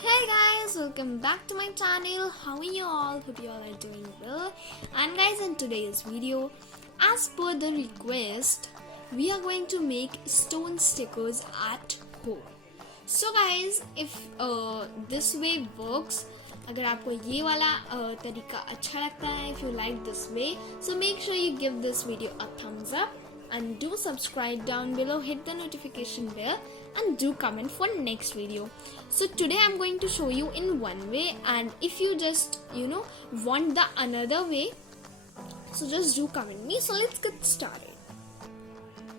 Hey guys, welcome back to my channel. How are you all? Hope you all are doing well. And guys, in today's video, as per the request, we are going to make stone stickers at home. So guys, if this way works, अगर आपको ये वाला तरीका अच्छा लगता है, if you like this way, so make sure you give this video a thumbs up and do subscribe down below, hit the notification bell and do comment for next video. So today I'm going to show you in one way, and if you just want the another way, so just do comment me. So let's get started.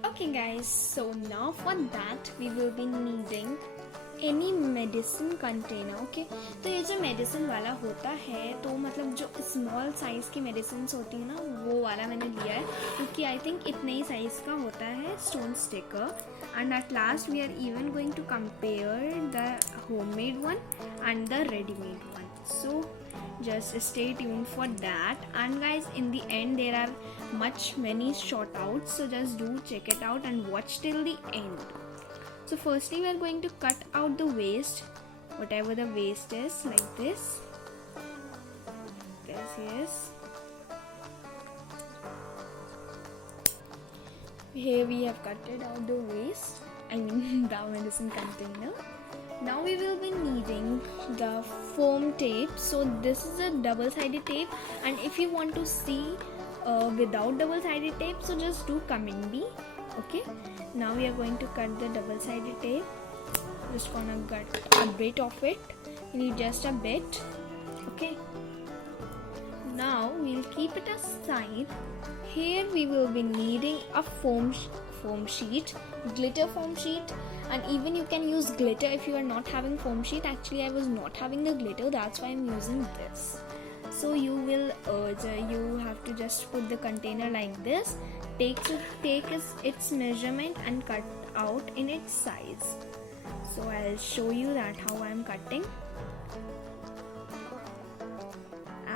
Okay guys, so now for that we will be needing any medicine container. Okay, तो ये जो medicine वाला होता है, तो मतलब जो small size की medicines होती है ना, वो वाला मैंने लिया है क्योंकि I think इतने ही size का होता है stone sticker. And at last we are even going to compare the homemade one and the ready-made one. So just stay tuned for that. And guys, in the end there are many shout outs, so just do check it out and watch till the end. So firstly we are going to cut out the waste, whatever the waste is, like this. Yes. Here we have cutted out the waste, I mean the medicine container. Now we will be needing the foam tape. So this is a double-sided tape, and if you want to see without double-sided tape, so just do comment me. Okay, now we are going to cut the double-sided tape. Just gonna cut a bit of it. You need just a bit. Okay, now we'll keep it aside. Here we will be needing a foam sheet, glitter foam sheet, and even you can use glitter if you are not having foam sheet. Actually I was not having the glitter, that's why I'm using this. So you will you have to just put the container like this, take its measurement and cut out in its size. So I'll show you that how I'm cutting.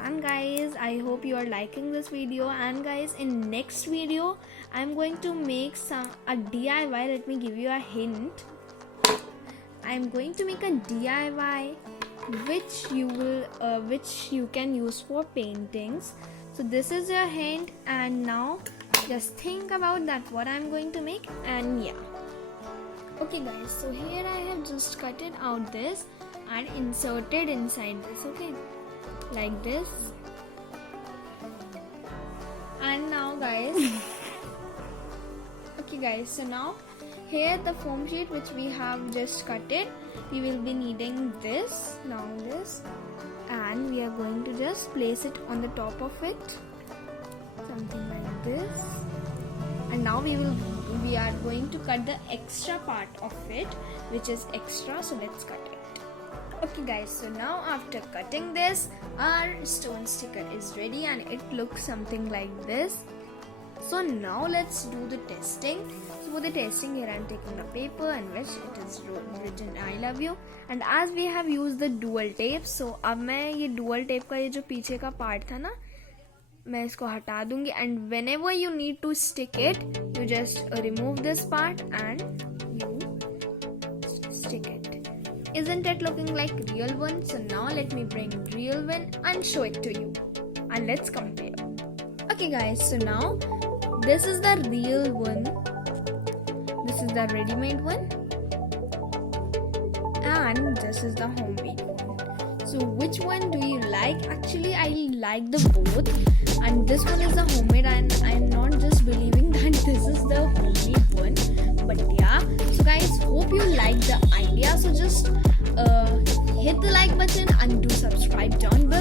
And guys, I hope you are liking this video. And guys, in next video I'm going to make a DIY. Let me give you a hint. I'm going to make a DIY which you can use for paintings. So this is your hint, and now just think about that what I'm going to make. And yeah, okay guys, so here I have just cut it out this and inserted inside this. Okay, like this. And now guys okay guys, so now here the foam sheet which we have just cut it, we will be needing this, now this, and we are going to just place it on the top of it, something like this. And now we are going to cut the extra part of it which is extra, so let's cut it. Okay guys, so now after cutting this, our stone sticker is ready and it looks something like this. So now let's do the testing. So for the testing, here I am taking a paper and which it is written I love you. And as we have used the dual tape, so अब मैं ये dual tape का ये जो पीछे का part था ना, मैं इसको हटा दूंगी. And whenever you need to stick it, you just remove this part and you stick it. Isn't it looking like real one? So now let me bring real one and show it to you, and let's compare. Okay guys, so now this is the real one, this is the ready-made one, and this is the homemade one. So which one do you like? Actually I like the both, and this one is the homemade, and I'm not just believing that this is the homemade one, but yeah. So guys, hope you like the idea, so just hit the like button and do subscribe down below.